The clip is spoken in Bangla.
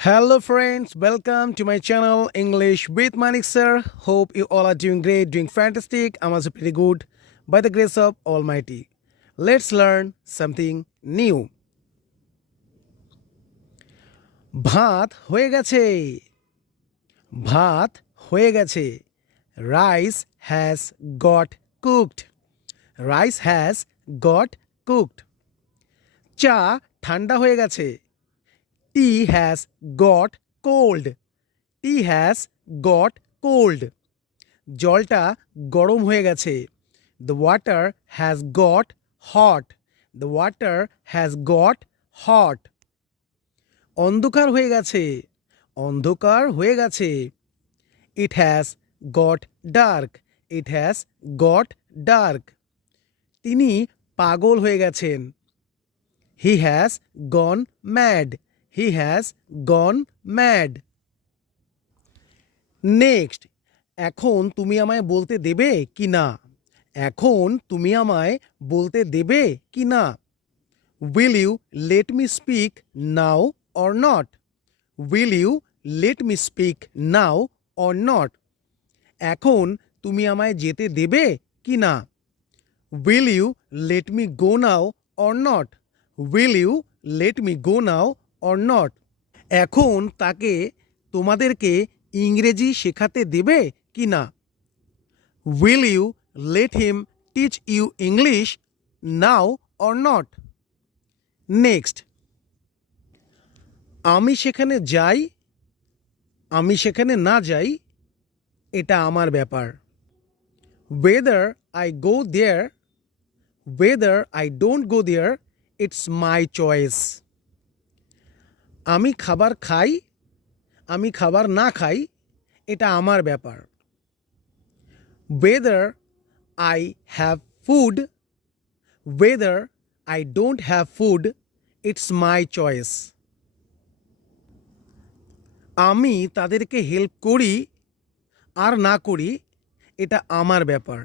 Hello friends, welcome to my channel English with Manik sir. Hope you all are doing great, doing fantastic. I'm also pretty good by the grace of Almighty. Let's learn something new. ভাত হয়ে গেছে ভাত হয়ে গেছে rice has got cooked rice has got cooked চা ঠান্ডা হয়ে গেছে tea has got cold tea has got cold জলটা গরম হয়ে গেছে। The water has got hot the water has got hot অন্ধকার হয়ে গেছে। অন্ধকার হয়ে গেছে। It has got dark it has got dark তিনি পাগল হয়ে গেছেন। He has gone mad he has gone mad next এখন তুমি আমায় বলতে দেবে কি না? এখন তুমি আমায় বলতে দেবে কি না? Will you let me speak now or not will you let me speak now or not এখন তুমি আমায় যেতে দেবে কি না? Will you let me go now or not will you let me go now or not এখন তাকে তোমাদেরকে ইংরেজি শেখাতে দেবে কি না? Will you let him teach you English now or not next আমি সেখানে যাই, আমি সেখানে না যাই, এটা আমার ব্যাপার। Whether I go there whether I don't go there it's my choice আমি খাবার খাই, আমি খাবার না খাই, এটা আমার ব্যাপার। Whether I have food whether I don't have food it's my choice আমি তাদেরকে হেল্প করি, আর না করি, এটা আমার ব্যাপার।